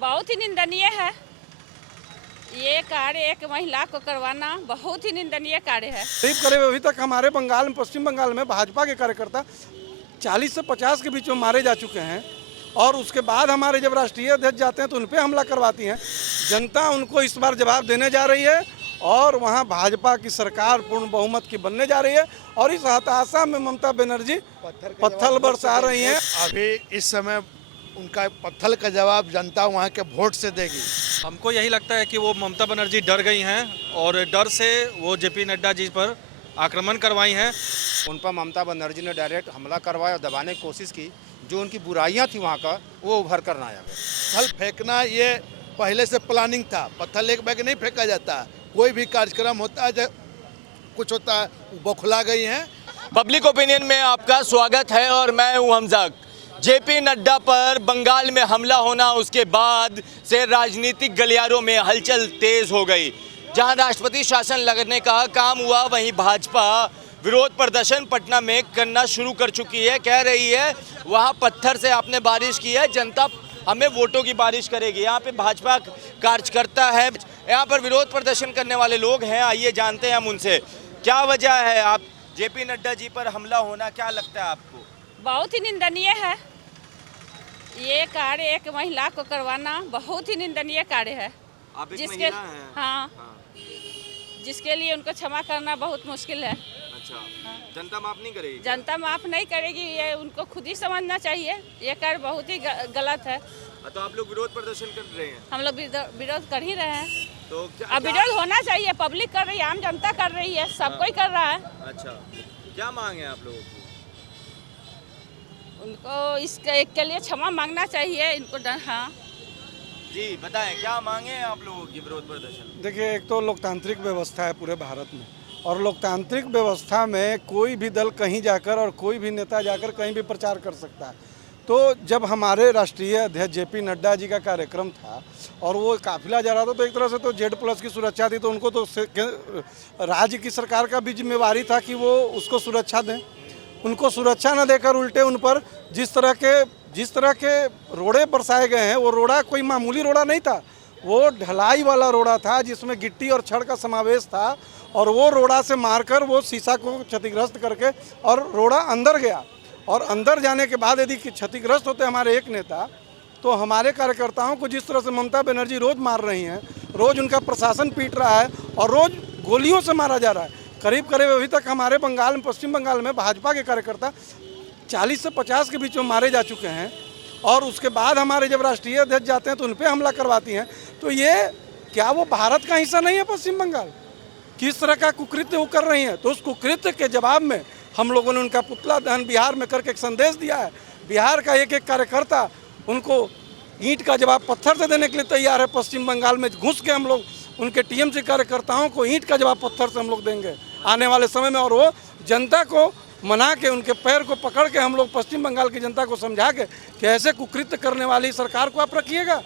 बहुत ही निंदनीय है। ये कार्य एक महिला को करवाना बहुत ही निंदनीय कार्य है। करीब करीब अभी तक हमारे बंगाल में, पश्चिम बंगाल में भाजपा के कार्यकर्ता 40 से 50 के बीच में मारे जा चुके हैं और उसके बाद हमारे जब राष्ट्रीय अध्यक्ष जाते हैं तो उन पर हमला करवाती हैं। जनता उनको इस बार जवाब देने जा रही है और वहाँ भाजपा की सरकार पूर्ण बहुमत की बनने जा रही है और इस हताशा में ममता बनर्जी पत्थर बरसा रही हैं। अभी इस समय उनका पत्थर का जवाब जनता वहाँ के वोट से देगी। हमको यही लगता है कि वो ममता बनर्जी डर गई हैं और डर से वो जेपी नड्डा जी पर आक्रमण करवाई हैं। उन पर ममता बनर्जी ने डायरेक्ट हमला करवाया और दबाने की कोशिश की। जो उनकी बुराइयां थी वहाँ का वो उभर कर आया। पत्थर फेंकना ये पहले से प्लानिंग था। पत्थर एक बैग नहीं फेंका जाता। कोई भी कार्यक्रम होता है, कुछ होता है, बौखला गई हैं। पब्लिक ओपिनियन में आपका स्वागत है और मैं हूं हमजाक। जेपी नड्डा पर बंगाल में हमला होना, उसके बाद से राजनीतिक गलियारों में हलचल तेज हो गई। जहां राष्ट्रपति शासन लगने का काम हुआ, वहीं भाजपा विरोध प्रदर्शन पटना में करना शुरू कर चुकी है। कह रही है वहां पत्थर से आपने बारिश की है, जनता हमें वोटों की बारिश करेगी। यहाँ पे भाजपा कार्यकर्ता है, यहाँ पर विरोध प्रदर्शन करने वाले लोग हैं। आइए जानते हैं हम उनसे क्या वजह है। आप जेपी नड्डा जी पर हमला होना क्या लगता है आपको? बहुत ही निंदनीय है। ये कार्य एक महिला को करवाना बहुत ही निंदनीय कार्य है। आप एक जिसके महिला हैं। हाँ, जिसके लिए उनको क्षमा करना बहुत मुश्किल है। अच्छा, जनता माफ नहीं करेगी? जनता माफ नहीं करेगी, ये उनको खुद ही समझना चाहिए। ये कार्य बहुत ही गलत है। तो आप लोग विरोध प्रदर्शन कर रहे हैं? हम लोग विरोध कर ही रहे हैं। तो अब विरोध होना चाहिए, पब्लिक कर रही है, आम जनता कर रही है, सब कोई कर रहा है। अच्छा, क्या मांग है आप लोगों की? उनको इसके लिए क्षमा मांगना चाहिए इनको। हाँ जी बताएं, क्या मांगे हैं आप लोगों की विरोध प्रदर्शन? देखिए, एक तो लोकतांत्रिक व्यवस्था है पूरे भारत में और लोकतांत्रिक व्यवस्था में कोई भी दल कहीं जाकर और कोई भी नेता जाकर कहीं भी प्रचार कर सकता है। तो जब हमारे राष्ट्रीय अध्यक्ष जेपी नड्डा जी का कार्यक्रम था और वो काफिला जा रहा था, तो एक तरह से तो Z+ की सुरक्षा थी, तो उनको तो राज्य की सरकार का भी जिम्मेवारी था कि वो उसको सुरक्षा दें। उनको सुरक्षा न देकर उल्टे उन पर जिस तरह के रोड़े बरसाए गए हैं, वो रोड़ा कोई मामूली रोड़ा नहीं था। वो ढलाई वाला रोड़ा था जिसमें गिट्टी और छड़ का समावेश था और वो रोड़ा से मारकर वो शीशा को क्षतिग्रस्त करके और रोड़ा अंदर गया। और अंदर जाने के बाद यदि क्षतिग्रस्त होते हमारे एक नेता, तो हमारे कार्यकर्ताओं को जिस तरह से ममता बनर्जी रोज़ मार रही हैं, रोज़ उनका प्रशासन पीट रहा है और रोज़ गोलियों से मारा जा रहा है। करीब करीब अभी तक हमारे बंगाल में, पश्चिम बंगाल में भाजपा के कार्यकर्ता 40 से 50 के बीच में मारे जा चुके हैं और उसके बाद हमारे जब राष्ट्रीय अध्यक्ष जाते हैं तो उन पर हमला करवाती हैं। तो ये क्या वो भारत का हिस्सा नहीं है पश्चिम बंगाल? किस तरह का कुकृत्य वो कर रही हैं? तो उस कुकृत्य के जवाब में हम लोगों ने उनका पुतला दहन बिहार में करके एक संदेश दिया है। बिहार का एक एक कार्यकर्ता उनको ईंट का जवाब पत्थर से देने के लिए तैयार है। पश्चिम बंगाल में घुस के हम लोग उनके TMC कार्यकर्ताओं को ईंट का जवाब पत्थर से हम लोग देंगे आने वाले समय में। और वो जनता को मना के, उनके पैर को पकड़ के हम लोग पश्चिम बंगाल की जनता को समझा के कि ऐसे कुकृत्य करने वाली सरकार को आप रखिएगा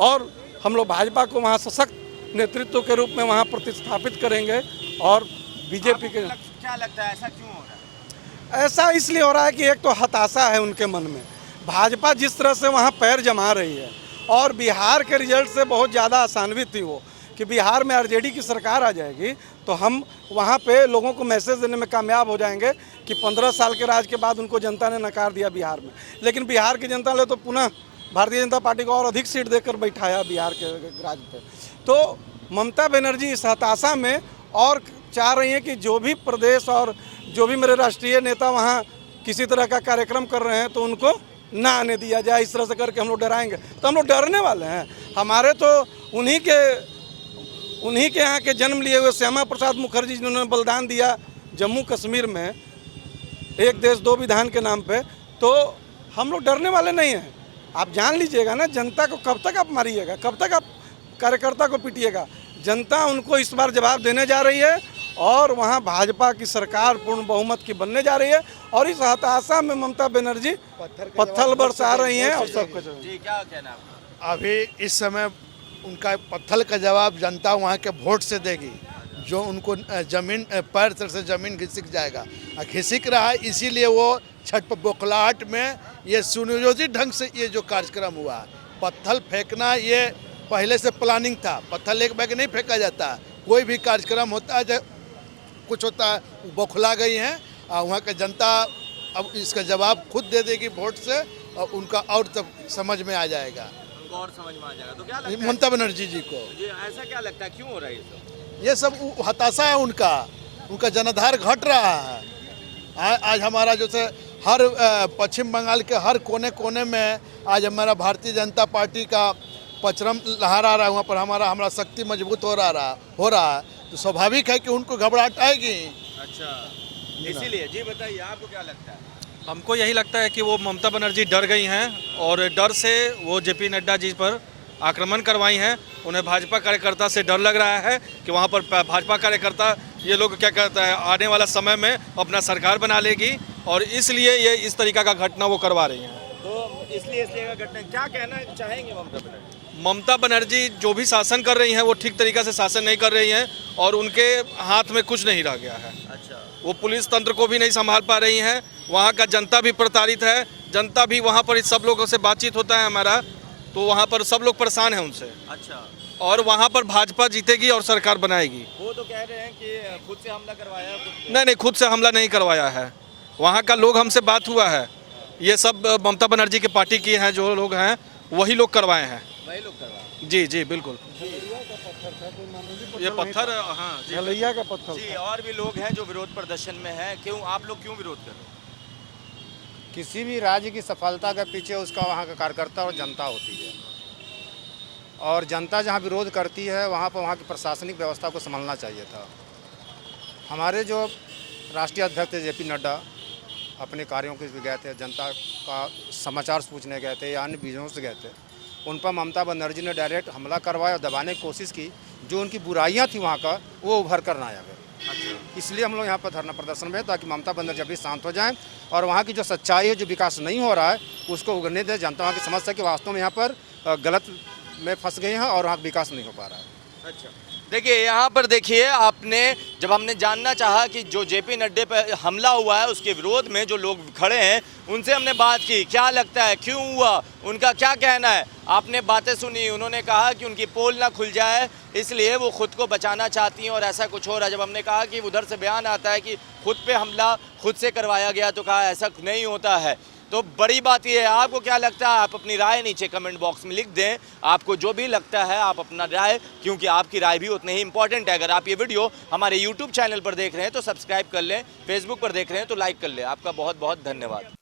और हम लोग भाजपा को वहाँ सशक्त नेतृत्व के रूप में वहाँ प्रतिस्थापित करेंगे। और बीजेपी के क्या लगता है ऐसा क्यों हो रहा है? ऐसा इसलिए हो रहा है कि एक तो हताशा है उनके मन में। भाजपा जिस तरह से वहाँ पैर जमा रही है और बिहार के रिजल्ट से बहुत ज़्यादा आशान्वित थी वो कि बिहार में RJD की सरकार आ जाएगी तो हम वहाँ पे लोगों को मैसेज देने में कामयाब हो जाएंगे कि 15 साल के राज के बाद उनको जनता ने नकार दिया बिहार में। लेकिन बिहार की जनता ने तो पुनः भारतीय जनता पार्टी को और अधिक सीट देकर बैठाया बिहार के राज पे। तो ममता बनर्जी इस हताशा में और चाह रही हैं कि जो भी प्रदेश और जो भी मेरे राष्ट्रीय नेता वहाँ किसी तरह का कार्यक्रम कर रहे हैं तो उनको ना आने दिया जाए। इस तरह से करके हम लोग डराएंगे तो हम लोग डरने वाले हैं। हमारे तो उन्हीं के यहाँ के जन्म लिए हुए श्यामा प्रसाद मुखर्जी जिन्होंने बलिदान दिया जम्मू कश्मीर में एक देश दो विधान के नाम पे, तो हम लोग डरने वाले नहीं हैं। आप जान लीजिएगा ना, जनता को कब तक आप मारिएगा, कब तक आप कार्यकर्ता को पीटिएगा? जनता उनको इस बार जवाब देने जा रही है और वहाँ भाजपा की सरकार पूर्ण बहुमत की बनने जा रही है और इस हताशा में ममता बनर्जी पत्थर बरसा रही हैं और सब कुछ। जी क्या कहना है? अभी इस समय उनका पत्थर का जवाब जनता वहाँ के वोट से देगी। जो उनको जमीन पैर तक से जमीन घिसक जाएगा, घिसक रहा है, इसीलिए वो छठ बौखलाहट में ये सुनियोजित ढंग से ये जो कार्यक्रम हुआ पत्थर फेंकना ये पहले से प्लानिंग था। पत्थर एक बैग नहीं फेंका जाता। कोई भी कार्यक्रम होता है, कुछ होता है, वो बौखला गई हैं और वहाँ की जनता अब इसका जवाब खुद दे देगी वोट से, और उनका और तब समझ में आ जाएगा, उनको और समझ में आ जाएगा। तो क्या लगता है ममता बनर्जी जी को जी, ऐसा क्या लगता है, क्यों हो रहा है ये सब? ये सब हताशा है उनका जनाधार घट रहा है। आज हमारा जैसे हर पश्चिम बंगाल के हर कोने कोने में आज हमारा भारतीय जनता पार्टी का परचम लहरा रहा है, वहाँ पर हमारा शक्ति मजबूत हो रहा है, तो स्वाभाविक है कि उनको घबराहट आएगी। अच्छा, इसीलिए जी बताइए, आपको क्या लगता है? हमको यही लगता है कि वो ममता बनर्जी डर गई हैं और डर से वो जेपी नड्डा जी पर आक्रमण करवाई हैं। उन्हें भाजपा कार्यकर्ता से डर लग रहा है कि वहाँ पर भाजपा कार्यकर्ता ये लोग क्या कहता है आने वाला समय में अपना सरकार बना लेगी, और इसलिए ये इस तरीका का घटना वो करवा रही हैं। तो इसलिए का घटना क्या कहना चाहेंगे ममता बनर्जी? ममता बनर्जी जो भी शासन कर रही हैं वो ठीक तरीका से शासन नहीं कर रही हैं, और उनके हाथ में कुछ नहीं रह गया है। अच्छा, वो पुलिस तंत्र को भी नहीं संभाल पा रही हैं, वहाँ का जनता भी प्रताड़ित है। जनता भी वहाँ पर सब लोगों से बातचीत होता है हमारा, तो वहाँ पर सब लोग परेशान हैं उनसे। अच्छा, और वहाँ पर भाजपा जीतेगी और सरकार बनाएगी। वो तो कह रहे हैं कि खुद से हमला करवाया। नहीं, खुद से हमला नहीं करवाया है। वहाँ का लोग हमसे बात हुआ है, ये सब ममता बनर्जी की पार्टी की हैं जो लोग हैं, वही लोग करवाए हैं। वही लोग करवाए। जी जी बिल्कुल। ये पत्थर, हाँ जी, ढलैया का पत्थर जी, और भी लोग हैं जो विरोध प्रदर्शन में हैं। क्यों आप लोग क्यों विरोध कर रहे हैं? किसी भी राज्य की सफलता के पीछे उसका वहाँ का कार्यकर्ता और जनता होती है, और जनता जहाँ विरोध करती है वहाँ पर वहाँ की प्रशासनिक व्यवस्था को संभालना चाहिए था। हमारे जो राष्ट्रीय अध्यक्ष जेपी नड्डा अपने कार्यों के लिए गए थे, जनता का समाचार पूछने गए थे या अन्य विषयों से गए थे, उन पर ममता बनर्जी ने डायरेक्ट हमला करवाया और दबाने की कोशिश की। जो उनकी बुराइयां थी वहाँ का, वो उभर कर ना आए। इसलिए हम लोग यहाँ पर धरना प्रदर्शन में, ताकि ममता बनर्जी अभी शांत हो जाएं और वहाँ की जो सच्चाई है, जो विकास नहीं हो रहा है, उसको उगरने दे। जनता वहाँ की समझ सके वास्तव में यहाँ पर गलत में फंस गए हैं और वहाँ विकास नहीं हो पा रहा है। अच्छा, देखिए यहाँ पर देखिए, आपने जब हमने जानना चाहा कि जो जेपी नड्डा पर हमला हुआ है उसके विरोध में जो लोग खड़े हैं उनसे हमने बात की, क्या लगता है क्यों हुआ, उनका क्या कहना है। आपने बातें सुनी, उन्होंने कहा कि उनकी पोल ना खुल जाए इसलिए वो खुद को बचाना चाहती हैं और ऐसा कुछ हो रहा है। जब हमने कहा कि उधर से बयान आता है कि खुद पे हमला खुद से करवाया गया, तो कहा ऐसा नहीं होता है। तो बड़ी बात यह है, आपको क्या लगता है? आप अपनी राय नीचे कमेंट बॉक्स में लिख दें। आपको जो भी लगता है आप अपना राय, क्योंकि आपकी राय भी उतनी ही इंपॉर्टेंट है। अगर आप ये वीडियो हमारे यूट्यूब चैनल पर देख रहे हैं तो सब्सक्राइब कर लें, फेसबुक पर देख रहे हैं तो लाइक कर लें। आपका बहुत बहुत धन्यवाद।